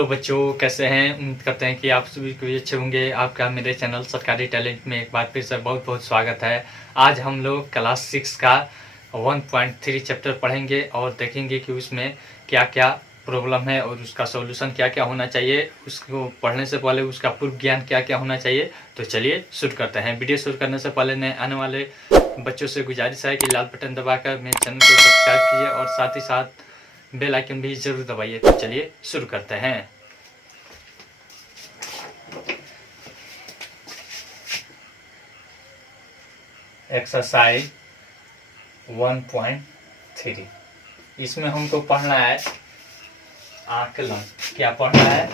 Hello बच्चों, कैसे हैं? उम्मीद करते हैं कि आप सभी को अच्छे होंगे। आपका मेरे चैनल सरकारी टैलेंट में एक बार फिर से बहुत बहुत स्वागत है। आज हम लोग क्लास 6 का 1.3 चैप्टर पढ़ेंगे और देखेंगे कि उसमें क्या क्या प्रॉब्लम है और उसका सॉल्यूशन क्या क्या होना चाहिए। उसको पढ़ने से पहले उसका पूर्व ज्ञान क्या क्या होना चाहिए। तो चलिए शुरू करते हैं। वीडियो शुरू करने से पहले नए आने वाले बच्चों से गुजारिश है कि लाल बटन दबाकर मेरे चैनल को सब्सक्राइब कीजिए और साथ ही साथ बेल आइकन भी जरूर दबाइए। तो चलिए शुरू करते हैं। एक्सरसाइज 1.3 इसमें हमको पढ़ना है आकलन। क्या पढ़ना है?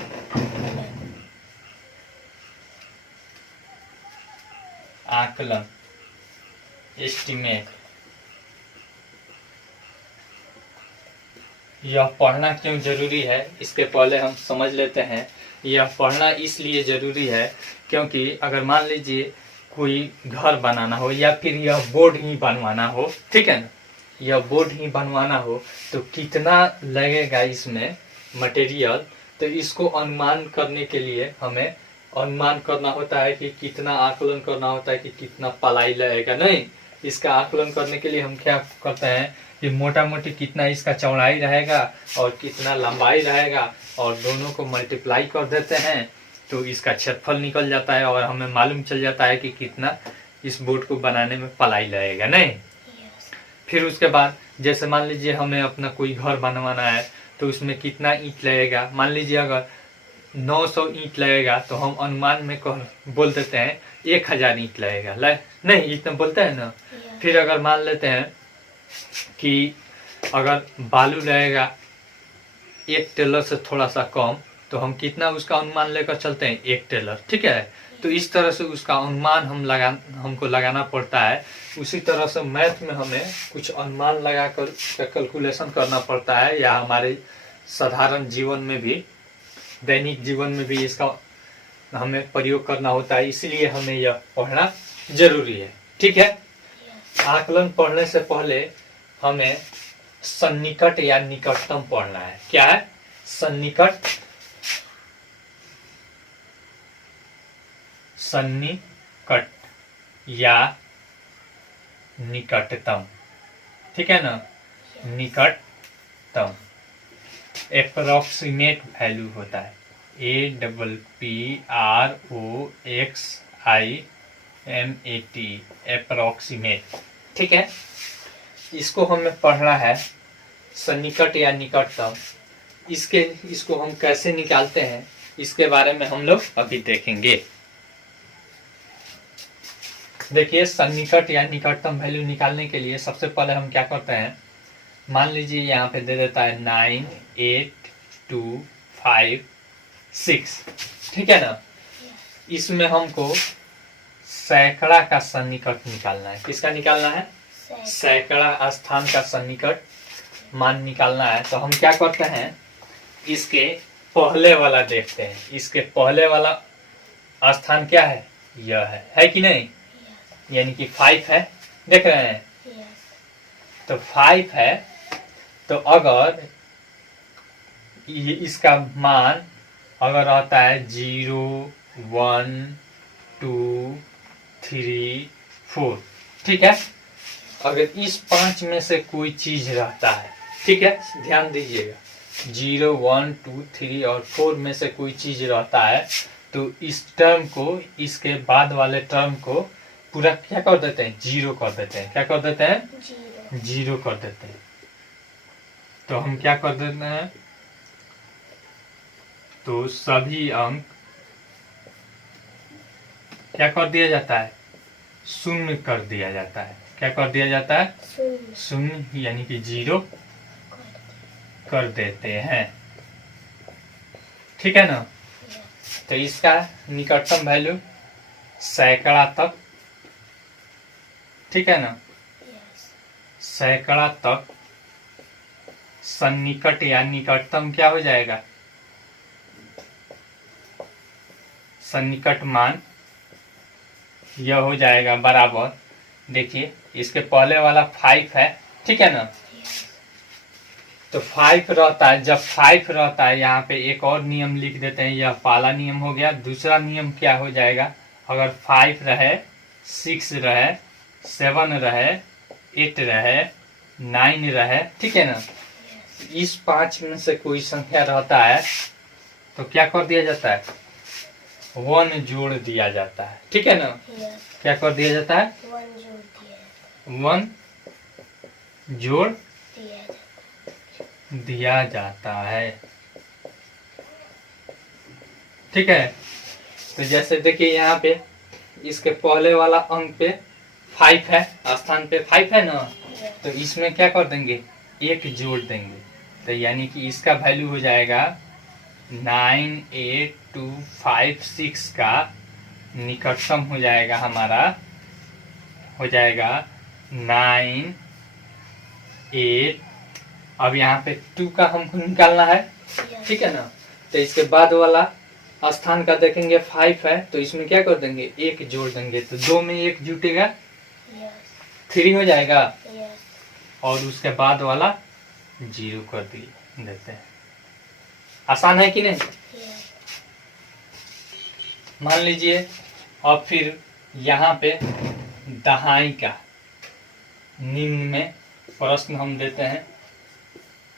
आकलन, एस्टिमेट। यह पढ़ना क्यों जरूरी है, इसके पहले हम समझ लेते हैं। यह पढ़ना इसलिए जरूरी है क्योंकि अगर मान लीजिए कोई घर बनाना हो या फिर यह बोर्ड ही बनवाना हो, ठीक है ना, यह बोर्ड ही बनवाना हो तो कितना लगेगा इसमें मटेरियल। तो इसको अनुमान करने के लिए हमें अनुमान करना होता है कि कितना आकलन करना होता है कि कितना पलाई लगेगा। नहीं, इसका आकलन करने के लिए हम क्या करते हैं कि मोटा मोटी कितना इसका चौड़ाई रहेगा और कितना लंबाई रहेगा और दोनों को मल्टीप्लाई कर देते हैं तो इसका क्षेत्रफल निकल जाता है और हमें मालूम चल जाता है कि कितना इस बोर्ड को बनाने में पलाई लगेगा। नहीं, फिर उसके बाद जैसे मान लीजिए हमें अपना कोई घर बनवाना है तो उसमें कितना ईंट लगेगा। मान लीजिए अगर 900 ईंट लगेगा तो हम अनुमान में बोल देते हैं 1000 ईंट लगेगा। नहीं, इतना बोलते हैं ना। फिर अगर मान लेते हैं कि अगर बालू लगेगा 1 टेलर से थोड़ा सा कम तो हम कितना उसका अनुमान लेकर चलते हैं 1 टेलर, ठीक है। तो इस तरह से उसका अनुमान हमको लगाना पड़ता है। उसी तरह से मैथ में हमें कुछ अनुमान लगाकर कैलकुलेशन करना पड़ता है, या हमारे साधारण जीवन में भी, दैनिक जीवन में भी इसका हमें प्रयोग करना होता है। इसलिए हमें यह पढ़ना जरूरी है, ठीक है। आकलन पढ़ने से पहले हमें सन्निकट या निकटतम पढ़ना है। क्या है? सन्निकट, सन्निकट या निकटतम, ठीक है ना। निकटतम एप्रोक्सीमेट वैल्यू होता है, APPROXIMAT, एप्रोक्सीमेट, ठीक है। इसको हमें पढ़ना है सन्निकट या निकटतम। इसको हम कैसे निकालते हैं इसके बारे में हम लोग अभी देखेंगे। देखिए, सन्निकट या निकटतम वैल्यू निकालने के लिए सबसे पहले हम क्या करते हैं, मान लीजिए यहाँ पे दे देता है 9, 8, 2, 5, 6, ठीक है ना। इसमें हमको सैकड़ा का सन्निकट निकालना है। किसका निकालना है? सैकड़ा स्थान का सन्निकट मान निकालना है। तो हम क्या करते हैं, इसके पहले वाला देखते हैं। इसके पहले वाला स्थान क्या है? यह है कि नहीं, यानी कि 5 है, देख रहे हैं। तो 5 है, तो अगर इसका मान अगर आता है 0, 1, 2, 3, 4, ठीक है। अगर इस 5 में से कोई चीज रहता है, ठीक है, ध्यान दीजिएगा, 0, 1, 2, 3 और 4 में से कोई चीज रहता है तो इस टर्म को, इसके बाद वाले टर्म को पूरा क्या कर देते हैं? 0 कर देते हैं। क्या कर देते हैं? 0 कर देते हैं। तो हम क्या कर देते हैं, तो सभी अंक क्या कर दिया जाता है? शून्य कर दिया जाता है। क्या कर दिया जाता है? शून्य, यानी कि 0 कर देते हैं, ठीक है ना। तो इसका निकटतम वैल्यू सैकड़ा तक, ठीक है ना, सैकड़ा तक सन्निकट या निकटतम क्या हो जाएगा? सन्निकट मान यह हो जाएगा बराबर, देखिए इसके पहले वाला 5 है, ठीक है ना। तो 5 रहता है, जब 5 रहता है यहाँ पे एक और नियम लिख देते हैं, यह पहला नियम हो गया। दूसरा नियम क्या हो जाएगा, अगर 5 रहे, 6 रहे, 7 रहे, 8 रहे, 9 रहे, ठीक है ना, इस 5 में से कोई संख्या रहता है तो क्या कर दिया जाता है, 1 जोड़ दिया जाता है, ठीक है ना। क्या कर दिया जाता है, 1 जोड़ दिया जाता है, ठीक है। तो जैसे देखिए यहाँ पे इसके पहले वाला अंक पे 5 है, स्थान पे 5 है ना, तो इसमें क्या कर देंगे, 1 जोड़ देंगे, तो यानी कि इसका वैल्यू हो जाएगा 98256 का निकटतम हो जाएगा हमारा, हो जाएगा 9 8। अब यहाँ पे 2 का हमको निकालना है, ठीक है ना। तो इसके बाद वाला स्थान का देखेंगे 5 है, तो इसमें क्या कर देंगे, 1 जोड़ देंगे, तो 2 में 1 जुटेगा, 3 हो जाएगा, और उसके बाद वाला 0 कर देते हैं। आसान है कि नहीं। मान लीजिए अब फिर यहाँ पे दहाई का निम्न में प्रश्न हम देते हैं,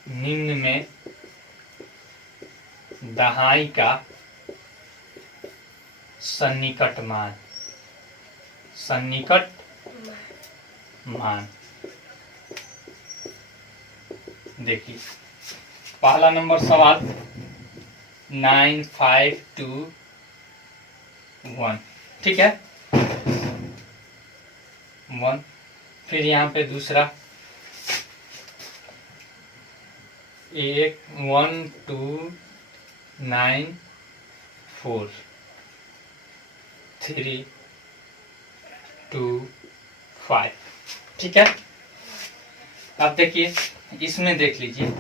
निम्न में दहाई का सन्निकट मान, सन्निकट मान। देखिए पहला नंबर सवाल 9521, ठीक है, 1। फिर यहाँ पे दूसरा 1294325, ठीक है। अब देखिए इसमें देख लीजिए,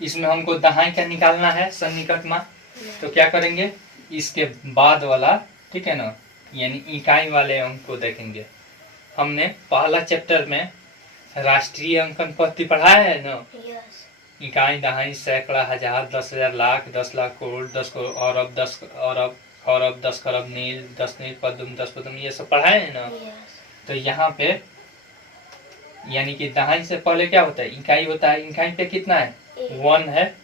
इसमें हमको दहाई का निकालना है सन्निकट मान, तो क्या करेंगे, इसके बाद वाला, ठीक है ना, यानी इकाई वाले अंक को देखेंगे। हमने पहला चैप्टर में राष्ट्रीय अंकन पद्धति पढ़ाया है ना, इकाई, दहाई, सैकड़ा, हजार, 10,000, लाख, 10 लाख, करोड़, 10 करोड़, अरब, 10 अरब, खरब, 10 खरब, नील, 10 नील, पद्म, 10 पद्म, ये सब पढ़ाए हैं ना। तो यहाँ पे यानी कि दहाई से पहले क्या होता है, इकाई होता है, इकाई पे कितना है, 1 है,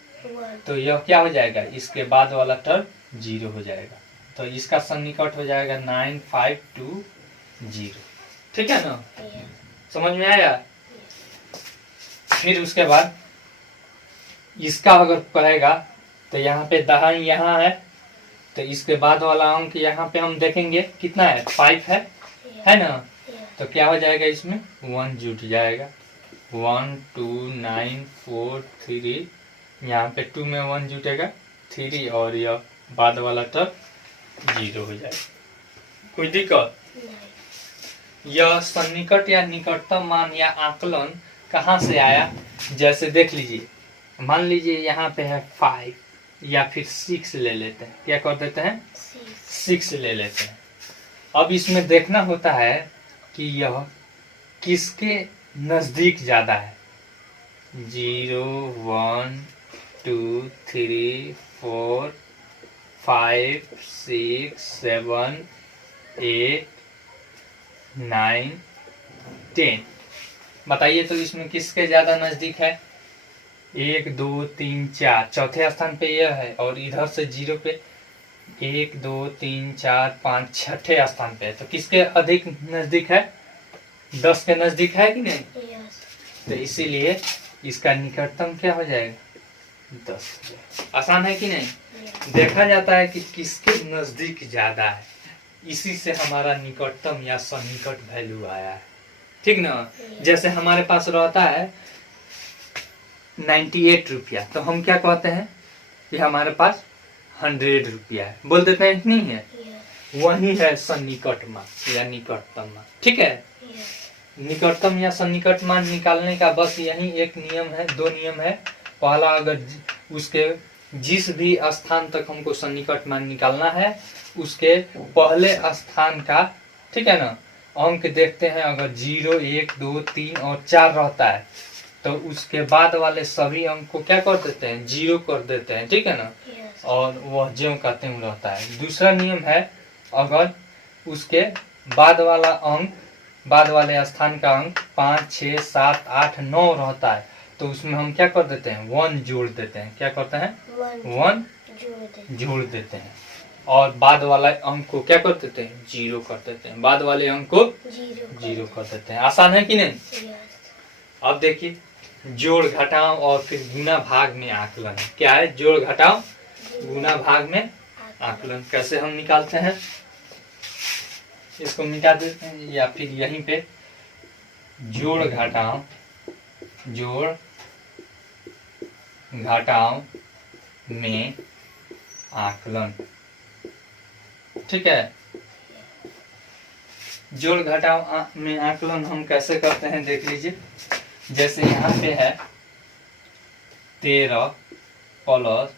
तो यह क्या हो जाएगा, इसके बाद वाला टर्म 0 हो जाएगा, तो इसका सन्निकट हो जाएगा 9520, ठीक है ना। समझ में आया। फिर उसके बाद इसका अगर कहेगा तो यहाँ पे दहाई यहाँ है, तो इसके बाद वाला अंक यहाँ पे हम देखेंगे कितना है, 5 है ना, तो क्या हो जाएगा, इसमें 1 जुट जाएगा, 12943, यहाँ पे 2 में 1 जुटेगा, 3, और यह बाद वाला टर्म 0 हो जाएगा। कोई दिक्कत। यह सन्निकट या निकटतम मान या आकलन कहाँ से आया, जैसे देख लीजिए, मान लीजिए यहाँ पे है 5 या फिर 6 ले लेते हैं, क्या कर देते हैं, 6 ले लेते हैं। अब इसमें देखना होता है कि यह किसके नजदीक ज्यादा है, 0 1 2 3 4 5 6 7 8 9 10, बताइए तो इसमें किसके ज्यादा नजदीक है, 1 2 3 4, चौथे स्थान पे यह है, और इधर से 0 पे 1 2 3 4 5 छठे स्थान पे है, तो किसके अधिक नजदीक है, 10 के नजदीक है कि नहीं। तो इसीलिए इसका निकटतम क्या हो जाएगा, 10। आसान है कि नहीं। देखा जाता है कि किसके नजदीक ज्यादा है, इसी से हमारा निकटतम या सन्निकट वैल्यू आया है, ठीक ना। जैसे हमारे पास रहता है 98 रुपया, तो हम क्या कहते हैं कि हमारे पास 100 रुपया है, बोल देते हैं कि नहीं है, वही है सन्निकट मान या निकटतम मान, ठीक है। निकटतम या सन्निकट मान निकालने का बस यही एक नियम है, 2 नियम है। पहला, अगर उसके जिस भी स्थान तक हमको सन्निकट मान निकालना है उसके पहले स्थान का, ठीक है ना, अंक देखते हैं, अगर 0 1 2 3 और 4 रहता है तो उसके बाद वाले सभी अंक को क्या कर देते हैं, 0 कर देते हैं, ठीक है ना। और वह ज्यों का त्यों रहता है। दूसरा नियम है, अगर उसके बाद वाला अंक, बाद वाले स्थान का अंक 5, 6, 7, 8, 9 रहता है तो उसमें हम क्या कर देते हैं, 1 जोड़ देते हैं। क्या करते हैं, 1 जोड़ देते हैं। और बाद वाला अंक को क्या कर देते हैं, 0 कर देते हैं। बाद वाले अंक को 0 कर देते हैं। आसान है कि नहीं। अब देखिए, जोड़ घटाव और फिर गुना भाग में आकलन। क्या है, जोड़ घटाव गुना भाग में आकलन। कैसे हम निकालते हैं, इसको मिटा देते हैं या फिर यहीं पे जोड़ घटाव में आकलन, ठीक है। जोड़ घटाव में आकलन हम कैसे करते हैं देख लीजिए। जैसे यहाँ पे है 13 प्लस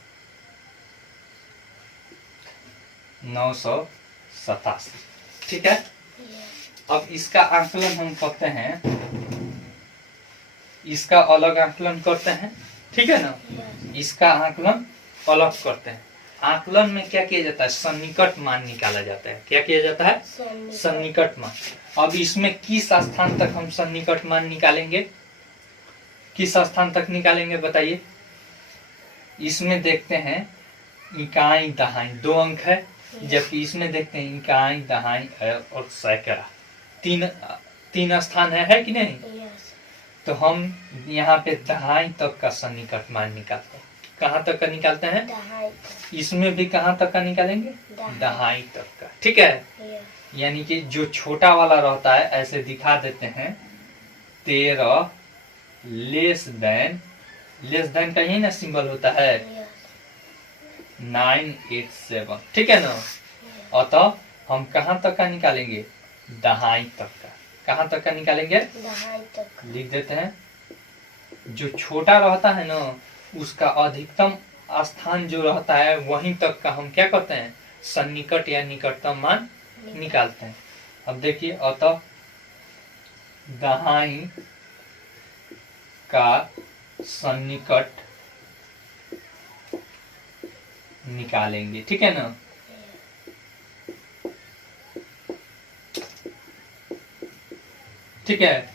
987, ठीक है। अब इसका आकलन हम करते हैं, इसका अलग आकलन करते हैं, ठीक है ना। इसका आकलन अलग करते हैं। आकलन में क्या किया जाता है, सन्निकट मान निकाला जाता है। क्या किया जाता है, सन्निकट मान। अब इसमें किस स्थान तक हम सन्निकट मान निकालेंगे, किस स्थान तक निकालेंगे बताइए। इसमें देखते हैं इकाई दहाई 2 अंक है, जबकि इसमें देखते हैं इकाई दहाई और सैकड़ा 3 स्थान है कि नहीं। तो हम यहाँ पे दहाई तक का सन्निकट मान निकालते हैं। कहाँ तक का निकालते हैं, इसमें भी कहाँ तक का निकालेंगे, दहाई तक का, ठीक है। यानी कि जो छोटा वाला रहता है ऐसे दिखा देते हैं, 13 लेस देन का यही ना सिंबल होता है, 987, ठीक है ना। अतः हम कहाँ तक का निकालेंगे, दहाई तक का। कहाँ तक का निकालेंगे, दहाई तक। लिख देते हैं, जो छोटा रहता है ना उसका अधिकतम स्थान जो रहता है वहीं तक का हम क्या करते हैं, सन्निकट या निकटतम मान निकालते हैं। अब देखिए, अतः दहाई का सन्निकट निकालेंगे, ठीक है ना। ठीक है।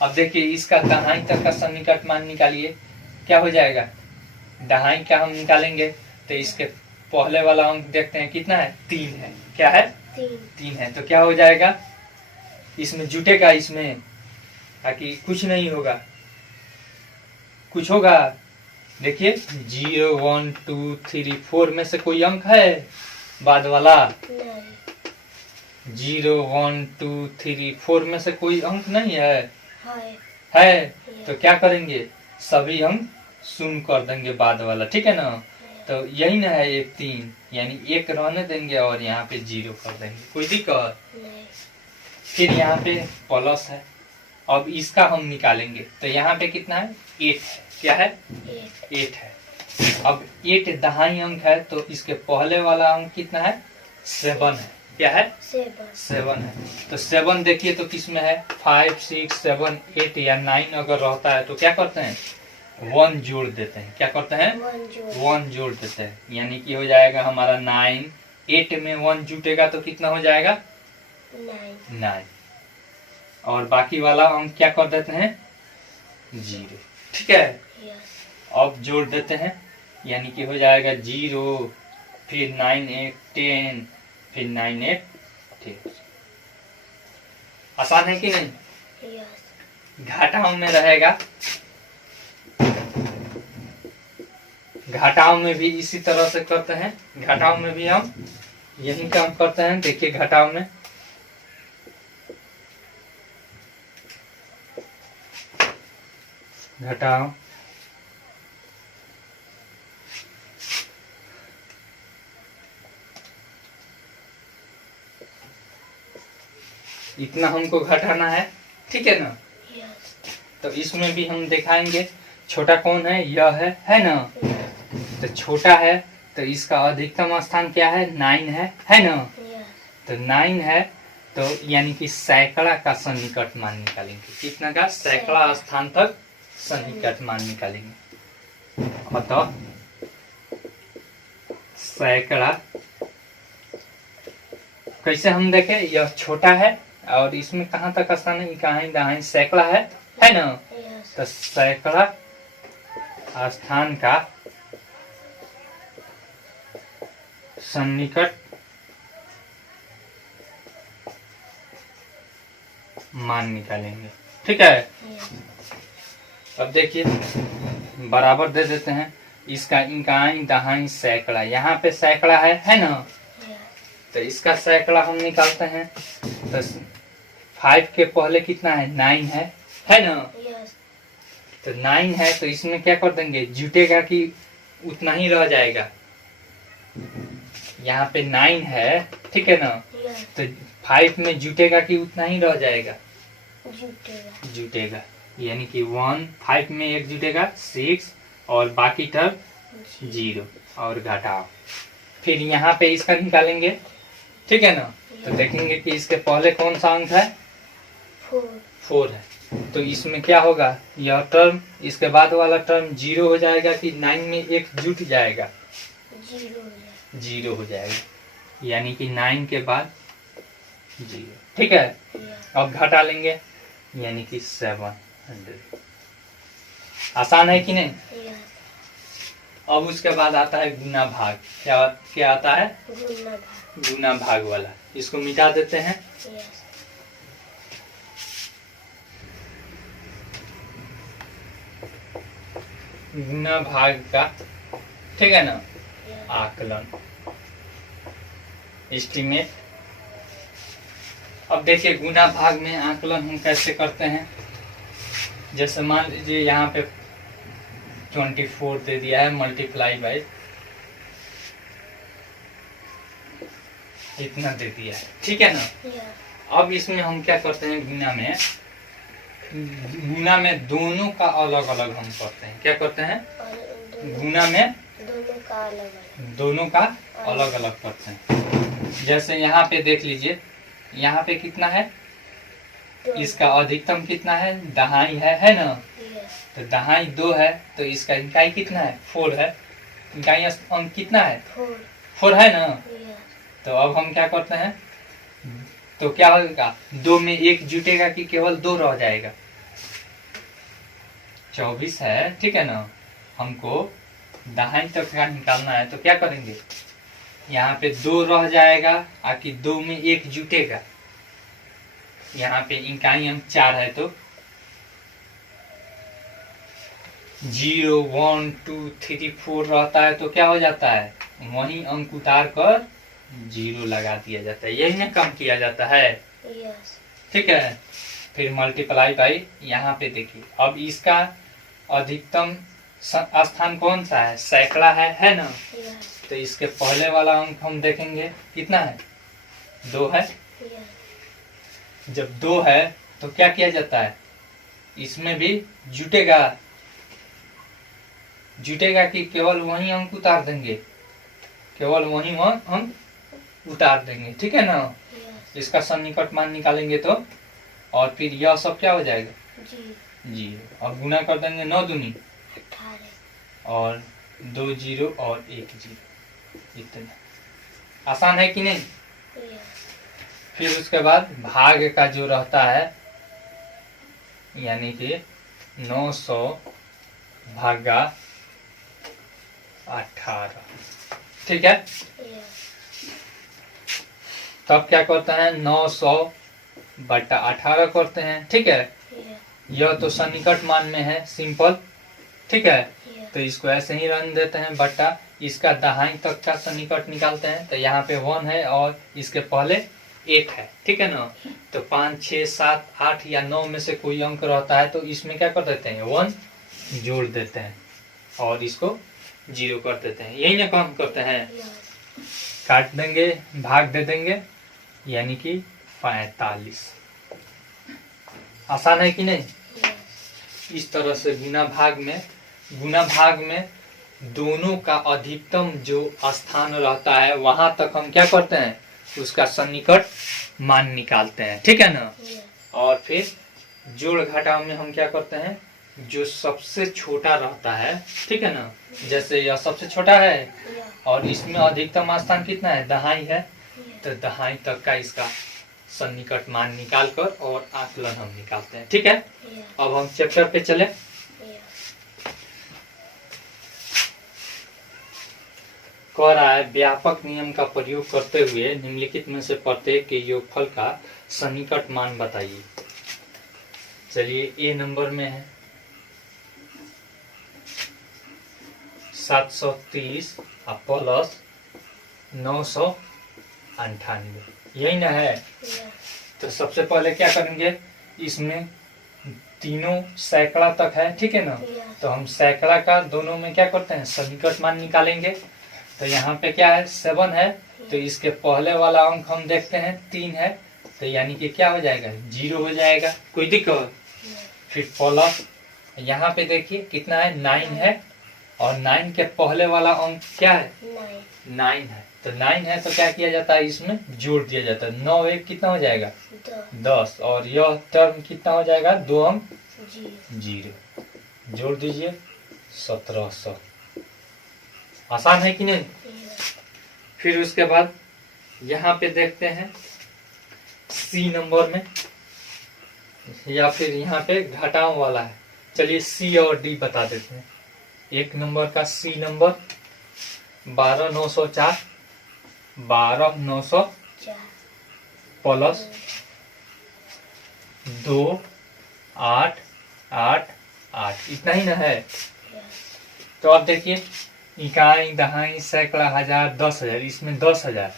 अब देखिए, इसका दहाई तक का सन्निकट मान निकालिए, क्या हो जाएगा। दहाई का हम निकालेंगे तो इसके पहले वाला अंक देखते हैं कितना है, 3 है। क्या है, 3 है। तो क्या हो जाएगा, इसमें जुटेगा, इसमें ताकि कुछ नहीं होगा, कुछ होगा। देखिए 0, 1, 2, 3, 4 में से कोई अंक है बाद वाला, 0, 1, 2, 3, 4 में से कोई अंक नहीं है। तो क्या करेंगे, सभी अंक शून्य कर देंगे बाद वाला, ठीक है ना। तो यही ना है 1, 3, यानी 1 रहने देंगे और यहाँ पे 0 कर देंगे, कोई दिक्कत नहीं। फिर यहाँ पे प्लस है, अब इसका हम निकालेंगे तो यहाँ पे कितना है, 8 है। क्या है, 8 है। अब 8 दहाई अंक है तो इसके पहले वाला अंक कितना है, 7 है। क्या है, 7 है। तो 7 देखिए तो किसमें है, 5, 6, 7, 8 या 9 अगर रहता है तो क्या करते हैं, 1 जोड़ देते हैं। क्या करते हैं, 1 जोड़ देते हैं। यानी कि हो जाएगा हमारा 9, 8 में 1 जुटेगा तो कितना हो जाएगा, 9। और बाकी वाला अंक क्या कर देते हैं, 0, ठीक है। अब जोड़ देते हैं, यानी कि हो जाएगा 0, फिर 9, 8, 10, फिर 9, 8, 10। आसान है कि नहीं। घटाव में रहेगा, घटाव में भी इसी तरह से करते हैं। घटाव में भी हम यही काम करते हैं। देखिए घटाव में घटाव इतना हमको घटाना है, ठीक है ना। तो इसमें भी हम दिखाएंगे, छोटा कौन है, यह है ना। तो छोटा है तो इसका अधिकतम स्थान क्या है, 9 है ना। तो 9 है तो यानी कि सैकड़ा का सन्निकट मान निकालेंगे। कितना का, सैकड़ा स्थान तक सन्निकट मान निकालेंगे। अतः सैकड़ा, कैसे हम देखें, यह छोटा है और इसमें कहाँ तक स्थान है, कहाँ दाएं सैकड़ा है ना। तो सैकड़ा स्थान का सन्निकट मान निकालेंगे। ठीक है, अब देखिए बराबर दे देते हैं इसका इकाई दहाई सैकड़ा। यहाँ पे सैकड़ा है ना, तो इसका सैकड़ा हम निकालते हैं। तो 5 के पहले कितना है, 9 है ना। तो 9 है तो इसमें क्या कर देंगे, जुटेगा कि उतना ही रह जाएगा। यहाँ पे 9 है, ठीक है ना। तो 5 में जुटेगा कि उतना ही रह जाएगा, जुटेगा। यानी कि 1 5 में एक जुटेगा 6 और बाकी टर्म 0 और घटाओ। फिर यहाँ पे इसका निकालेंगे, ठीक है ना। तो देखेंगे कि इसके पहले कौन सा अंक है, 4 है। तो इसमें क्या होगा, यह टर्म इसके बाद वाला टर्म 0 हो जाएगा कि 9 में एक जुट जाएगा, 0 हो जाएगा। यानी कि 9 के बाद 0, ठीक है। अब घटा लेंगे, यानी कि 700। आसान है कि नहीं। अब उसके बाद आता है गुना भाग। क्या आता है, गुना भाग वाला। इसको मिटा देते हैं। गुना भाग का, ठीक है ना, आकलन, एस्टीमेट। अब देखिए गुना भाग में आकलन हम कैसे करते हैं। जैसे मान लीजिए यहाँ पे 24 दे दिया है, मल्टीप्लाई बाई इतना दे दिया है, ठीक है ना। अब इसमें हम क्या करते हैं, गुना में दोनों का अलग अलग हम करते हैं। क्या करते हैं, गुना में दोनों का अलग अलग करते हैं। जैसे यहाँ पे देख लीजिए, यहाँ पे कितना है, इसका अधिकतम कितना है, दहाई है ना। तो दहाई 2 है, तो इसका इकाई कितना है, 4 है। इकाई अंक कितना है, 4 है ना। तो अब हम क्या करते हैं, तो क्या होगा, 2 में एक जुटेगा कि केवल 2 रह जाएगा। 24 है, ठीक है ना। हमको दहाई तक का निकालना है, तो क्या करेंगे, यहाँ पे 2 रह जाएगा आकि 2 में एक जुटेगा। यहाँ पे इकाई अंक 4 है, तो 0 1 2 3 4 रहता है, तो क्या हो जाता है, वही अंक उतार कर 0 लगा दिया जाता है। यही ना काम किया जाता है, ठीक है। फिर मल्टीप्लाई बाई, यहाँ पे देखिए अब इसका अधिकतम स्थान कौन सा है, सैकड़ा है ना। तो इसके पहले वाला अंक हम देखेंगे कितना है, 2 है। जब 2 है तो क्या किया जाता है, इसमें भी जुटेगा कि केवल वही अंक उतार देंगे, केवल वही अंक उतार देंगे, ठीक है ना। इसका सन्निकट मान निकालेंगे तो, और फिर यह सब क्या हो जाएगा, 0। और गुना कर देंगे 9 दूनी 18 और 2 0 और 1 0। इतना आसान है कि नहीं। फिर उसके बाद भाग का जो रहता है, यानी कि 900 भागा 18, ठीक है। तब क्या करते हैं, 900 बटा 18 करते हैं, ठीक है। यह तो सन्निकट मान में है, सिंपल, ठीक है। तो इसको ऐसे ही रन देते हैं, बटा इसका दहाई तक का सन्निकट निकालते हैं। तो यहाँ पे 1 है और इसके पहले 8 है, ठीक है ना। तो 5 6 7 8 या 9 में से कोई अंक रहता है, तो इसमें क्या कर देते हैं, 1 जोड़ देते हैं और इसको 0 कर देते हैं। यही ना काम करते हैं, काट देंगे, भाग दे देंगे, यानी कि 45। आसान है कि नहीं। इस तरह से गुना भाग में दोनों का अधिकतम जो स्थान रहता है, वहां तक हम क्या करते हैं, उसका सन्निकट मान निकालते हैं, ठीक है ना। और फिर जोड़ घटाव में हम क्या करते हैं, जो सबसे छोटा रहता है, ठीक है ना, जैसे यह सबसे छोटा है और इसमें अधिकतम स्थान कितना है, दहाई है, तो दहाई तक का इसका सन्निकट मान निकाल कर और आकलन हम निकालते हैं। ठीक है, अब हम चैप्टर पे चले। कह रहा है व्यापक नियम का प्रयोग करते हुए निम्नलिखित में से प्रत्येक के योगफल का सन्निकट मान बताइए। चलिए, ए नंबर में है 730 प्लस 998, यही ना है। तो सबसे पहले क्या करेंगे, इसमें तीनों सैकड़ा तक है, ठीक है ना, तो हम सैकड़ा का दोनों में क्या करते हैं, सन्निकट मान निकालेंगे। तो यहाँ पे क्या है, 7 है, तो इसके पहले वाला अंक हम देखते हैं 3 है, तो यानी कि क्या हो जाएगा, 0 हो जाएगा, कोई दिक्कत। फिर प्लस यहाँ पे देखिए कितना है, 9 है, और 9 के पहले वाला अंक क्या है, 9 है, तो 9 है तो क्या किया जाता है, इसमें जोड़ दिया जाता है। 9 1 कितना हो जाएगा, 10, और यह टर्म कितना हो जाएगा, 2 अंक 0, जोड़ दीजिए 1700। आसान है कि नहीं। फिर उसके बाद यहाँ पे देखते हैं सी नंबर में, या फिर यहाँ पे घटाओं वाला है। चलिए सी और डी बता देते हैं। एक नंबर का सी नंबर 12904 प्लस 2888, इतना ही ना है। तो अब देखिए इकाई दहाई सैकड़ा हजार 10,000, इसमें 10,000,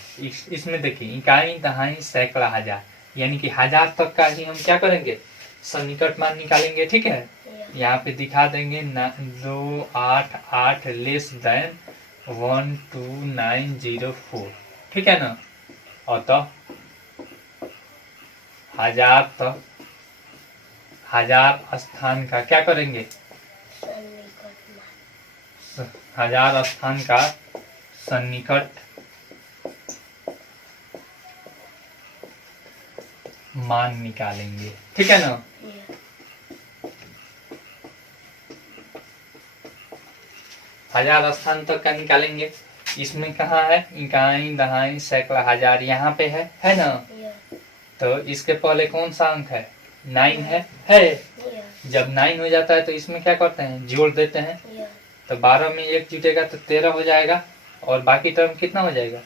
इसमें देखिए इकाई दहाई सैकड़ा हजार, यानी कि 1000 तक का ही हम क्या करेंगे, सन्निकट मान निकालेंगे। ठीक है, यहाँ पे दिखा देंगे 288 लेस देन 12904, ठीक है ना। अतः 1000 तक 1000 स्थान का क्या करेंगे, 1000 स्थान का सन्निकट मान निकालेंगे। ठीक है ना। हजार स्थान तक का निकालेंगे। इसमें कहाँ है, इकाई दहाई सैकड़ा हजार, यहाँ पे है ना। तो इसके पहले कौन सा अंक है, 9 है। जब 9 हो जाता है तो इसमें क्या करते हैं, जोड़ देते हैं। तो 12 में 1 जुटेगा तो 13 हो जाएगा, और बाकी टर्म कितना हो जाएगा,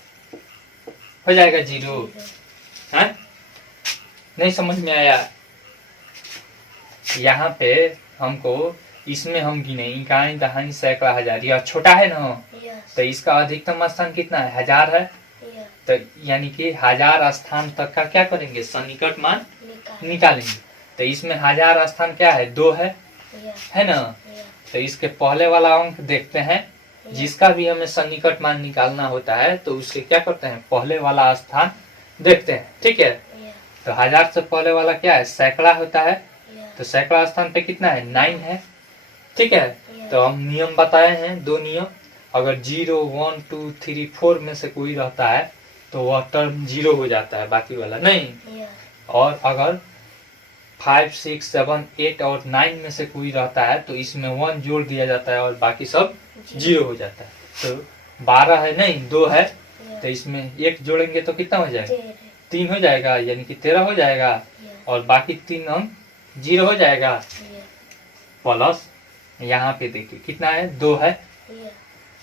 0। है नहीं समझ में आया। यहाँ पे हमको इसमें हम गिने इकाई दहाई सैकड़ा हजार, यह छोटा है ना, तो इसका अधिकतम स्थान कितना है, 1000 है। तो यानी कि 1000 स्थान तक का क्या करेंगे, सन्निकट मान निकालेंगे। तो इसमें 1000 स्थान क्या है, 2 है ना। तो इसके पहले वाला अंक देखते हैं, जिसका भी हमें सन्निकट मान निकालना होता है तो उसके क्या करते हैं, पहले वाला स्थान देखते हैं। ठीक है, तो 1000 से पहले वाला क्या है, सैकड़ा होता है। तो सैकड़ा स्थान पे कितना है, 9 है। ठीक है, तो हम नियम बताए हैं, 2 नियम। अगर 0 1 2 3 4 में से कोई रहता है तो वह टर्म 0 हो जाता है, बाकी वाला नहीं। और अगर 5 6 7 8 और 9 में से कोई रहता है तो इसमें 1 जोड़ दिया जाता है और बाकी सब 0 हो जाता है। तो 12 है नहीं, 2 है, तो इसमें 1 जोड़ेंगे तो कितना हो जाएगा, 3 हो जाएगा, यानी कि 13 हो जाएगा, और बाकी 3 अंक 0 हो जाएगा। प्लस यहाँ पे देखिए कितना है, 2 है।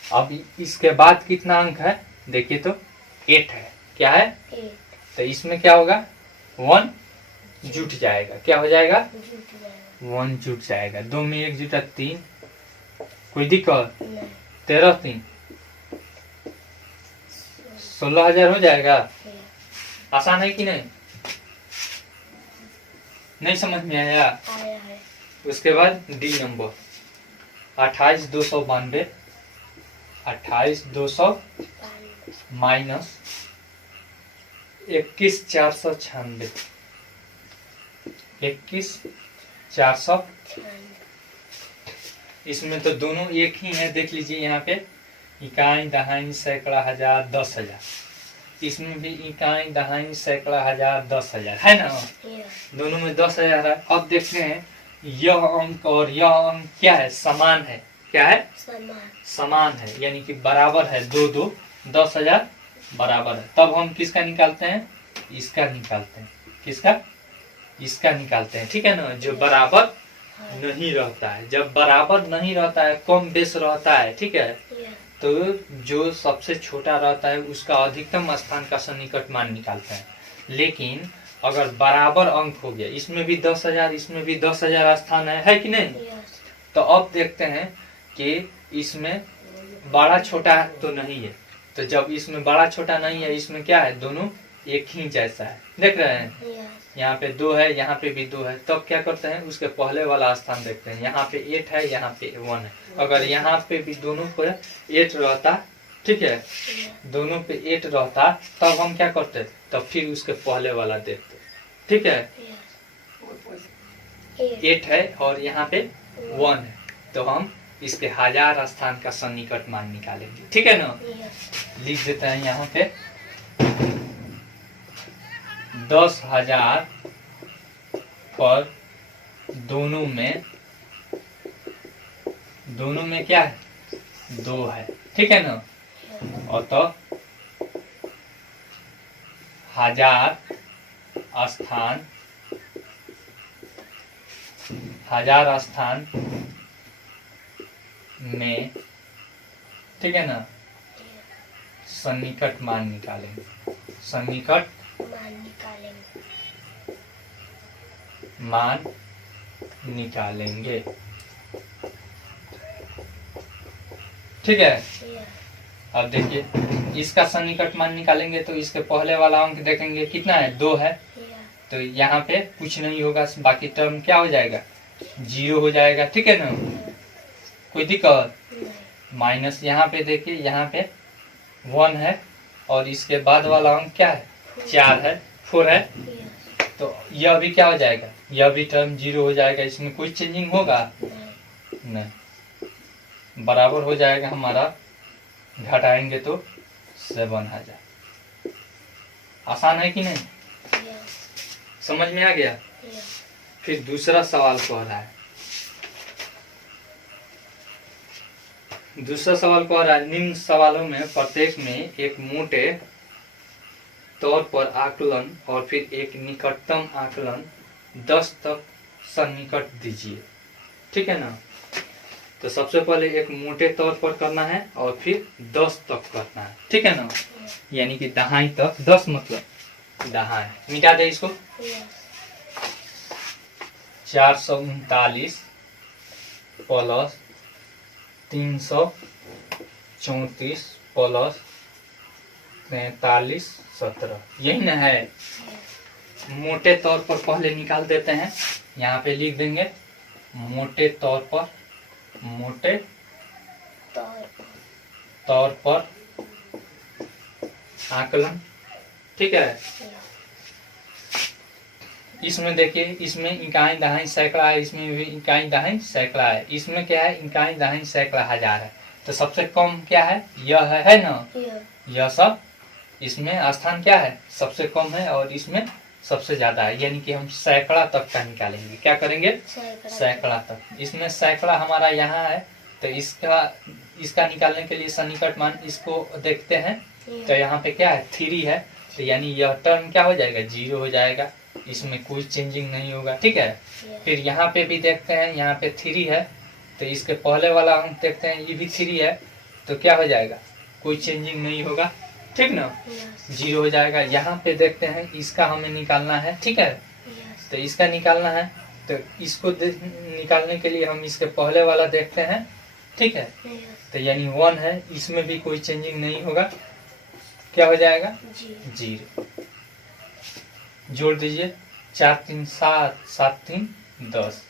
अब इसके बाद कितना अंक है, देखिए तो 8 है। क्या है, तो इसमें क्या होगा, 1 जुट जाएगा। क्या हो जाएगा, 1 जुट जाएगा। 2 में 1 जुटा 3, कोई दिक्कत, 13 3 16,000 हो जाएगा। आसान है कि नहीं, नहीं समझ में आया। उसके बाद डी नंबर 28292 28200 माइनस 21496 21400। इसमें तो दोनों एक ही है, देख लीजिए यहाँ पे इकाई दहाई सैकड़ा हजार 10,000, इसमें भी इकाई दहाई सैकड़ा हजार 10,000 है ना। दोनों में 10,000 है। अब देखते हैं यह अंक और यह अंक क्या है, समान है। क्या है, समान। समान है, यानी कि बराबर है, 2 10,000 बराबर है। तब हम किसका निकालते हैं, इसका निकालते हैं। किसका, इसका निकालते हैं। ठीक है ना, जो बराबर नहीं रहता है। जब बराबर नहीं रहता है, कम बेस रहता है, ठीक है, तो जो सबसे छोटा रहता है उसका अधिकतम स्थान का सन्निकट मान निकालते हैं। लेकिन अगर बराबर अंक हो गया, इसमें भी 10,000 इसमें भी 10,000 स्थान है कि नहीं, तो अब देखते हैं कि इसमें बड़ा छोटा तो नहीं है। तो जब इसमें बड़ा छोटा नहीं है, इसमें क्या है, दोनों एक ही जैसा है। देख रहे हैं, यहाँ पे 2 है, यहाँ पे भी 2 है। तब क्या करते हैं, उसके पहले वाला स्थान देखते हैं। यहाँ पे 8 है, यहाँ पे 1 है। अगर यहाँ पे भी दोनों पे 8 रहता, ठीक है, दोनों पे 8 रहता, तब हम क्या करते, तब फिर उसके पहले वाला देखते। ठीक है, 8 है और यहाँ पे 1 है, तो हम इसके 1000 स्थान का सन्निकट मान निकालेंगे। ठीक है ना, लिख देते हैं यहाँ पे 10,000 पर दोनों में क्या है, 2 है। ठीक है ना, और तो 1000 स्थान में, ठीक है ना, सन्निकट मान निकालेंगे। सन्निकट मान निकालेंगे। ठीक है, अब देखिए, इसका सन्निकट मान निकालेंगे तो इसके पहले वाला अंक देखेंगे कितना है, 2 है। तो यहाँ पे कुछ नहीं होगा, बाकी टर्म क्या हो जाएगा, 0 हो जाएगा। ठीक है ना, कोई दिक्कत, माइनस यहाँ पे देखिए, यहाँ पे 1 है और इसके बाद वाला अंक क्या है, 4 है, 4 है। तो यह भी क्या हो जाएगा, यह भी टर्म 0 हो जाएगा। इसमें कोई चेंजिंग होगा नहीं, बराबर हो जाएगा हमारा। घटाएंगे तो 7,000। आसान है कि नहीं, समझ में आ गया। फिर दूसरा सवाल कह रहा है, दूसरा सवाल कह रहा है, निम्न सवालों में प्रत्येक में एक मोटे तौर पर आकलन और फिर एक निकटतम आकलन 10 तक सन्निकट दीजिए। ठीक है ना, तो सबसे पहले एक मोटे तौर पर करना है और फिर 10 तक करना है। ठीक है ना, यानी कि दहाई तक, 10 मतलब दहाई। मिटा दे इसको, 439 प्लस 334 प्लस 43 17, यही ना है। मोटे तौर पर पहले निकाल देते हैं, यहाँ पे लिख देंगे मोटे तौर पर, मोटे तौर पर आकलन। ठीक है, इसमें देखिए, इसमें इकाई दहाई सैकड़ा है, इसमें भी इकाई दहाई सैकड़ा है। इसमें क्या है, इकाई दहाई सैकड़ा 1000 है। तो सबसे कम क्या है, यह है ना, यह सब इसमें स्थान क्या है, सबसे कम है और इसमें सबसे ज्यादा है, यानी कि हम सैकड़ा तक का निकालेंगे। क्या करेंगे, सैकड़ा तक। इसमें सैकड़ा हमारा यहाँ है, तो इसका निकालने के लिए सन्निकट मान इसको देखते हैं। तो यहाँ पे क्या है, 3 है, तो यानी यह टर्म क्या हो जाएगा, 0 हो जाएगा, इसमें कोई चेंजिंग नहीं होगा। ठीक है, फिर यहाँ पे भी देखते हैं, यहाँ पे 3 है, तो इसके पहले वाला हम देखते हैं, ये भी 3 है, तो क्या हो जाएगा, कोई चेंजिंग नहीं होगा। ठीक ना, 0 हो जाएगा। यहाँ पे देखते हैं, इसका हमें निकालना है। ठीक है, तो इसका निकालना है, तो इसको निकालने के लिए हम इसके पहले वाला देखते हैं। ठीक है, तो यानी 1 है, इसमें भी कोई चेंजिंग नहीं होगा। क्या हो जाएगा, 0। जोड़ दीजिए, 4 3 7 7 3 10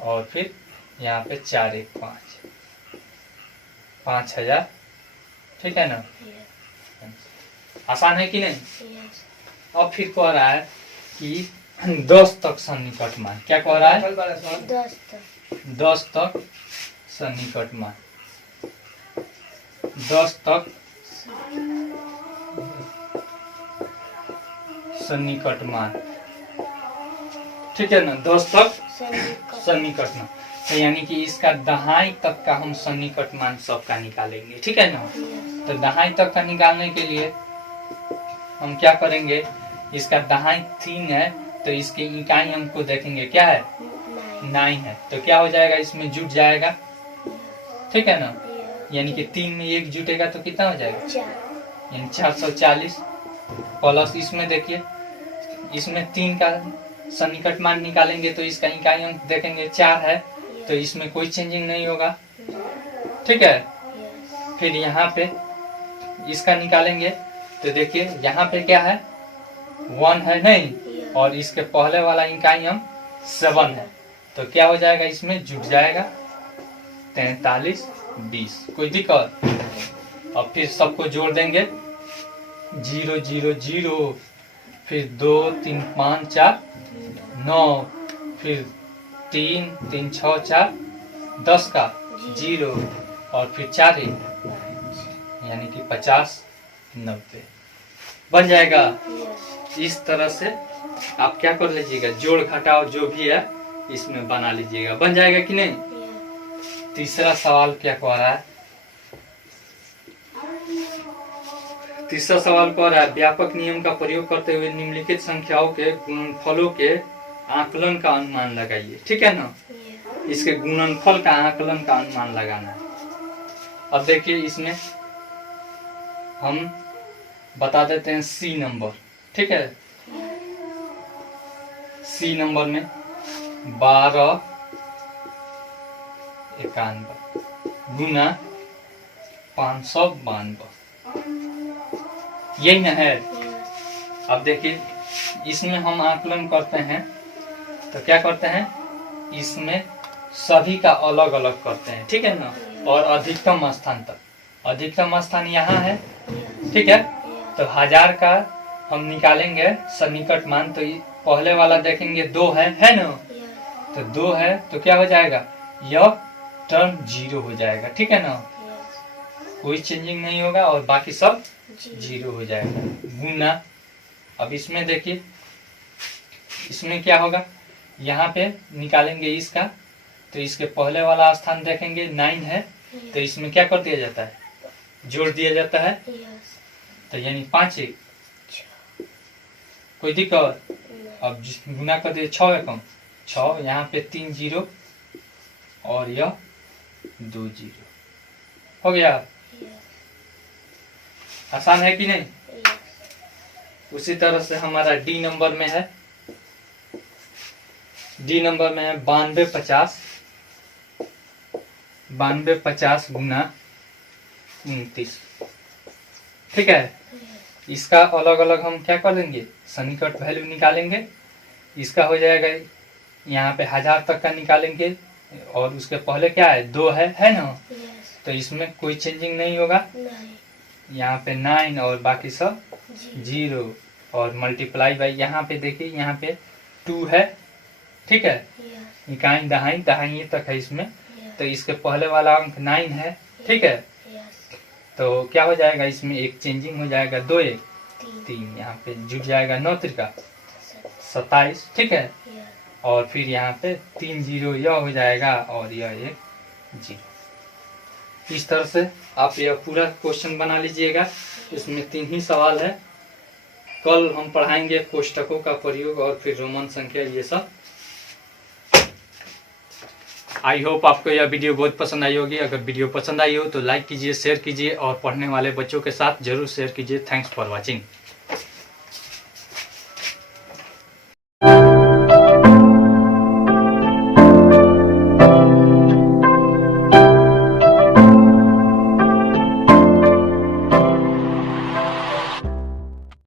और फिर यहाँ पे 4 1 5, 5,000। ठीक है ना, आसान है कि नहीं। अब फिर कह रहा है कि 10 तक सन्निकट मान। क्या कह रहा है, 10 तक सन्निकट मान, 10 तक सन्निकट मान। ठीक है ना, 10 तक सन्निकट मान। तो यानी कि इसका दहाई तक का हम सन्निकट मान सबका निकालेंगे, ठीक है ना। तो दहाई तक का निकालने के लिए हम क्या करेंगे, इसका दहाई 3 है तो इसकी इकाई हमको देखेंगे क्या है, 9 है। तो क्या हो जाएगा, इसमें जुट जाएगा, ठीक है ना। यानी कि 3 में 1 जुटेगा तो कितना हो जाएगा, यानी 440 प्लस इसमें देखिए, इसमें 3 का सन्निकट मान निकालेंगे तो इसका इकाई अंक देखेंगे 4 है, तो इसमें कोई चेंजिंग नहीं होगा, ठीक है। फिर यहाँ पे इसका निकालेंगे तो देखिए यहाँ पे क्या है, 1 है नहीं, और इसके पहले वाला इकाई अंक 7 है, तो क्या हो जाएगा, इसमें जुट जाएगा 43 20, कोई दिक्कत। अब फिर सबको जोड़ देंगे, 0 0 0, फिर 2 3 5 4 9, फिर 3 3 6 4 10 का 0, और फिर 4 यानी कि 50 90 बन जाएगा। इस तरह से आप क्या कर लीजिएगा, जोड़ घटाव जो भी है इसमें बना लीजिएगा, बन जाएगा कि नहीं। तीसरा सवाल क्या कह रहा है, तीसरा सवाल कह रहा है, व्यापक नियम का प्रयोग करते हुए निम्नलिखित संख्याओं के गुणनफलों के आकलन का अनुमान लगाइए, ठीक है ना। इसके गुणनफल का आकलन का अनुमान लगाना है। अब देखिए इसमें हम बता देते हैं सी नंबर, ठीक है। सी नंबर में 12 91 गुना 592, यही ना है। अब देखिए इसमें हम आकलन करते हैं तो क्या करते हैं, इसमें सभी का अलग अलग करते हैं, ठीक है ना, और अधिकतम स्थान तक। अधिकतम स्थान यहाँ है, ठीक है। तो 1000 का हम निकालेंगे सन्निकट मान, तो पहले वाला देखेंगे 2 है ना, तो 2 है तो क्या हो जाएगा, यह टर्म 0 हो जाएगा, ठीक है ना, कोई चेंजिंग नहीं होगा और बाकी सब 0 हो जाएगा। गुना, अब इसमें देखिए इसमें क्या होगा, यहाँ पे निकालेंगे इसका, तो इसके पहले वाला स्थान देखेंगे 9 है, तो इसमें क्या कर दिया जाता है, जोड़ दिया जाता है, तो यानी 5 1, कोई दिक्कत। अब गुना कर दिए 6 एकम 6, यहाँ पे 3 0 और यह 2 0 हो गया। आसान है कि नहीं। उसी तरह से हमारा डी नंबर में है, डी नंबर में है 92 50 गुना 29, ठीक है। इसका अलग अलग हम क्या कर देंगे, सन्निकट वैल्यू निकालेंगे। इसका हो जाएगा, यहाँ पे 1000 तक का निकालेंगे और उसके पहले क्या है, 2 है ना, तो इसमें कोई चेंजिंग नहीं होगा। यहाँ पे 9 और बाकी सब 0 और मल्टीप्लाई बाई, यहाँ पे देखिए यहाँ पे 2 है, ठीक है। इकाई दहाई दहाई तक है इसमें, तो इसके पहले वाला अंक 9 है, ठीक है। तो क्या हो जाएगा, इसमें एक चेंजिंग हो जाएगा, 2 1 3, यहाँ पे जुट जाएगा 9 3 27, ठीक है। और फिर यहाँ पे 3 0 यह हो जाएगा और यह 1 0। इस तरह से आप यह पूरा क्वेश्चन बना लीजिएगा। इसमें 3 ही सवाल है। कल हम पढ़ाएंगे कोष्टकों का प्रयोग और फिर रोमन संख्या, ये सब। आई होप आपको यह वीडियो बहुत पसंद आई होगी। अगर वीडियो पसंद आई हो तो लाइक कीजिए, शेयर कीजिए और पढ़ने वाले बच्चों के साथ जरूर शेयर कीजिए। Thanks for watching.